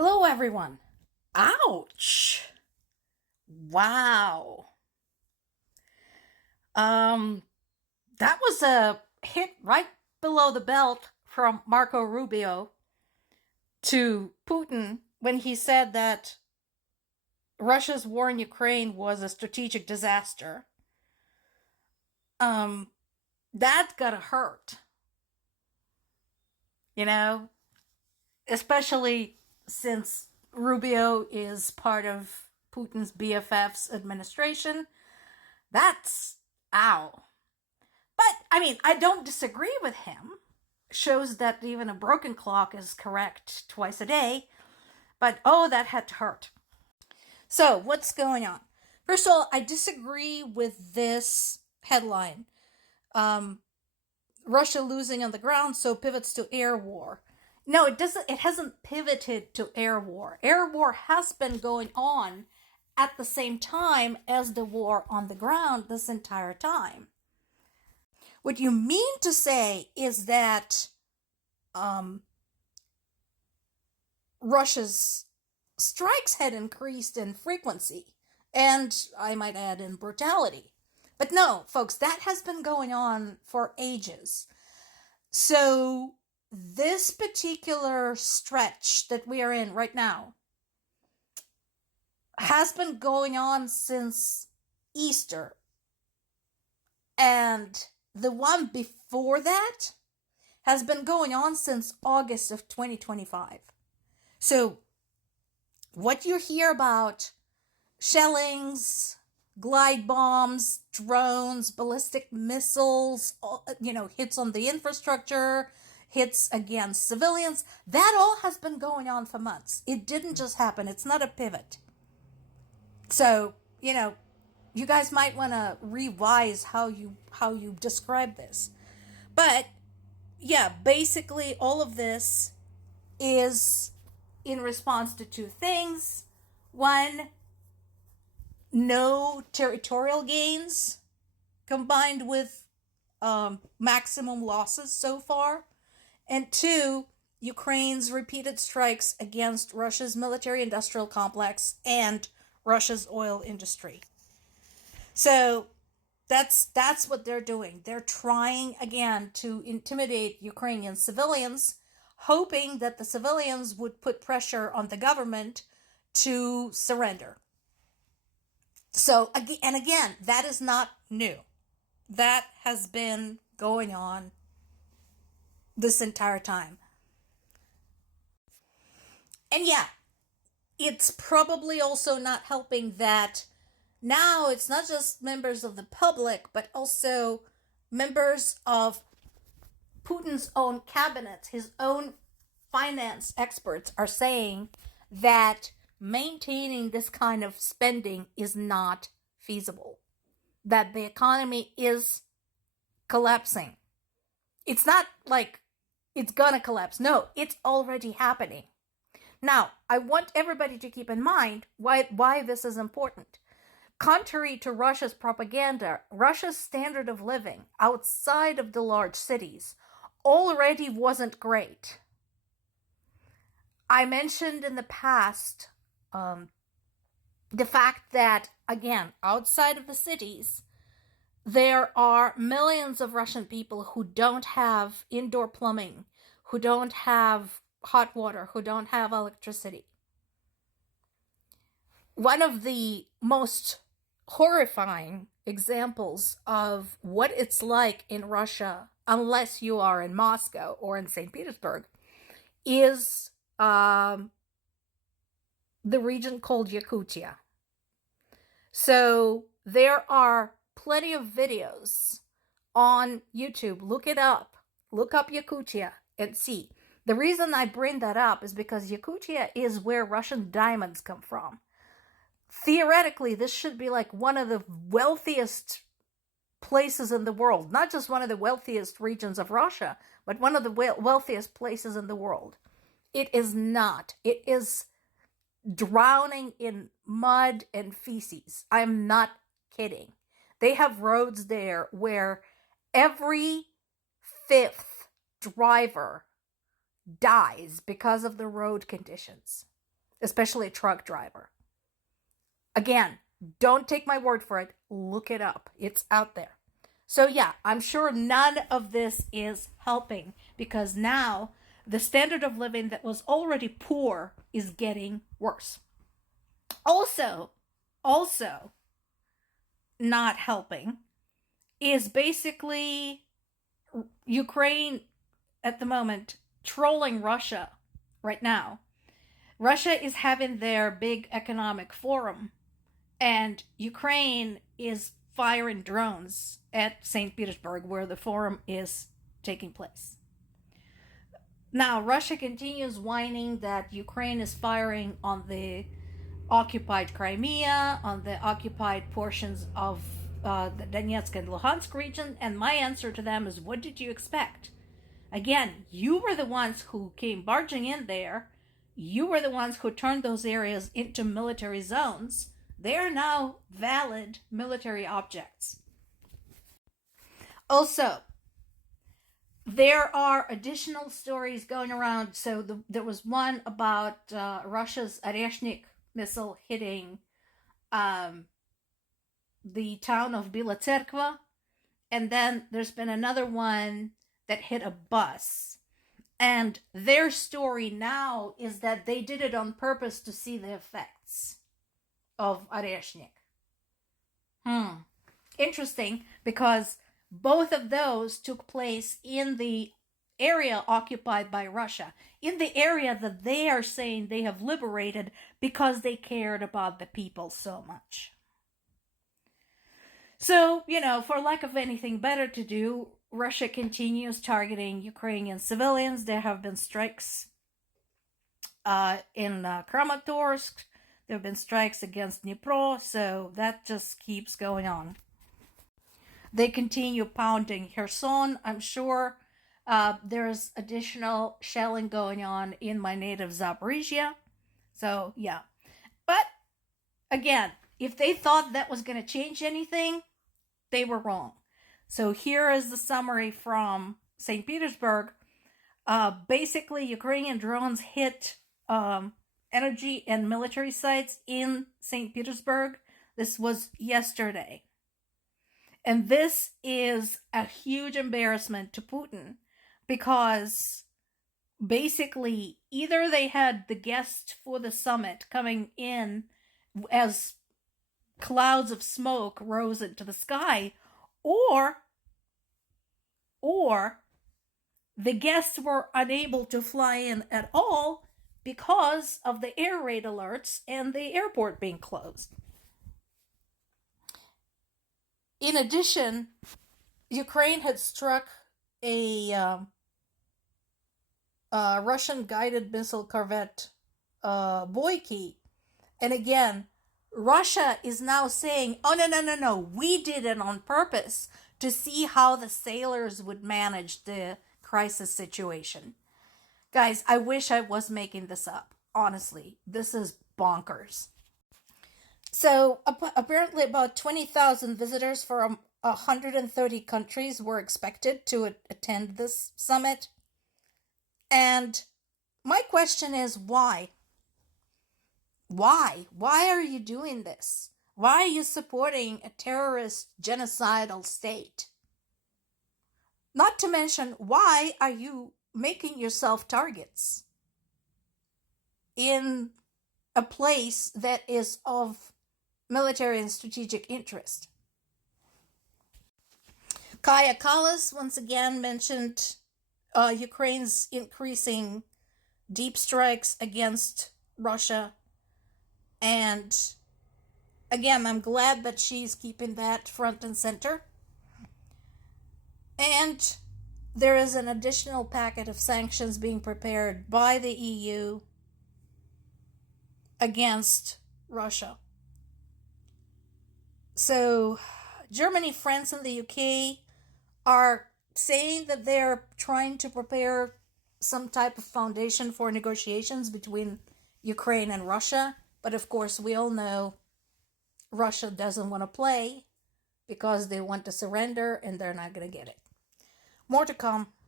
Hello, everyone. Ouch. Wow. Um, that was a hit right below the belt from Marco Rubio to Putin when he said that Russia's war in Ukraine was a strategic disaster. Um, that gotta hurt, you know, especially since Rubio is part of Putin's BFF's administration. That's ow. But, I mean, I don't disagree with him. Shows that even a broken clock is correct twice a day. But, oh, that had to hurt. So, what's going on? First of all, I disagree with this headline. Um, Russia losing on the ground, so pivots to air war. No, it doesn't. It hasn't pivoted to air war. Air war has been going on at the same time as the war on the ground this entire time. What you mean to say is that um, Russia's strikes had increased in frequency, and I might add in brutality. But no, folks, that has been going on for ages. So, this particular stretch that we are in right now has been going on since Easter. And the one before that has been going on since August of 2025. So, what you hear about shellings, glide bombs, drones, ballistic missiles, hits on the infrastructure, hits against civilians, that all has been going on for months. It didn't just happen. It's not a pivot. So, you guys might want to revise how you describe this. But yeah, basically all of this is in response to two things. One, no territorial gains combined with maximum losses so far. And two, Ukraine's repeated strikes against Russia's military industrial complex and Russia's oil industry. So that's what they're doing. They're trying again to intimidate Ukrainian civilians, hoping that the civilians would put pressure on the government to surrender. So, and again, that is not new. That has been going on this entire time. And yeah, it's probably also not helping that now it's not just members of the public, but also members of Putin's own cabinet, his own finance experts are saying that maintaining this kind of spending is not feasible, that the economy is collapsing. It's not like it's gonna collapse. No, it's already happening. Now, I want everybody to keep in mind why this is important. Contrary to Russia's propaganda, Russia's standard of living outside of the large cities already wasn't great. I mentioned in the past the fact that, again, outside of the cities, there are millions of Russian people who don't have indoor plumbing, who don't have hot water, who don't have electricity. One of the most horrifying examples of what it's like in Russia, unless you are in Moscow or in St. Petersburg, is the region called Yakutia. So there are plenty of videos on YouTube. Look it up. Look up Yakutia and see. The reason I bring that up is because Yakutia is where Russian diamonds come from. Theoretically, this should be like one of the wealthiest places in the world. Not just one of the wealthiest regions of Russia, but one of the wealthiest places in the world. It is not. It is drowning in mud and feces. I'm not kidding. They have roads there where every fifth driver dies because of the road conditions. especially a truck driver. Again, don't take my word for it. Look it up. It's out there. So yeah, I'm sure none of this is helping because now the standard of living that was already poor is getting worse. Also, not helping is basically Ukraine at the moment trolling Russia right now. Russia is having their big economic forum, and Ukraine is firing drones at St. Petersburg, where the forum is taking place. Now, Russia continues whining that Ukraine is firing on the occupied Crimea, on the occupied portions of the Donetsk and Luhansk region, and my answer to them is, what did you expect? Again, you were the ones who came barging in there. You were the ones who turned those areas into military zones. They are now valid military objects. Also, there are additional stories going around. So there was one about Russia's Oreshnik missile hitting the town of Bila Tserkva. And then there's been another one that hit a bus. And their story now is that they did it on purpose to see the effects of Oreshnik. Interesting, because both of those took place in the area occupied by Russia, in the area that they are saying they have liberated because they cared about the people so much. So, for lack of anything better to do, Russia continues targeting Ukrainian civilians. There have been strikes in Kramatorsk. There have been strikes against Dnipro, so that just keeps going on. They continue pounding Kherson. I'm sure there's additional shelling going on in my native Zaporizhia. So, yeah. But, again, if they thought that was going to change anything, they were wrong. So here is the summary from St. Petersburg. Basically, Ukrainian drones hit energy and military sites in St. Petersburg. This was yesterday. And this is a huge embarrassment to Putin because basically either they had the guests for the summit coming in as clouds of smoke rose into the sky, or the guests were unable to fly in at all because of the air raid alerts and the airport being closed. In addition, Ukraine had struck a Russian guided missile corvette Boyki, and again, Russia is now saying, oh, no, we did it on purpose to see how the sailors would manage the crisis situation. Guys, I wish I was making this up. Honestly, this is bonkers. So, apparently about 20,000 visitors from 130 countries were expected to attend this summit. And my question is, why? Why? Why are you doing this? Why are you supporting a terrorist genocidal state? Not to mention, why are you making yourself targets in a place that is of military and strategic interest? Kaya Kallas once again mentioned Ukraine's increasing deep strikes against Russia. And again, I'm glad that she's keeping that front and center. And there is an additional packet of sanctions being prepared by the EU against Russia. So Germany, France, and the UK are saying that they're trying to prepare some type of foundation for negotiations between Ukraine and Russia. But of course, we all know Russia doesn't want to play because they want to surrender and they're not going to get it. More to come.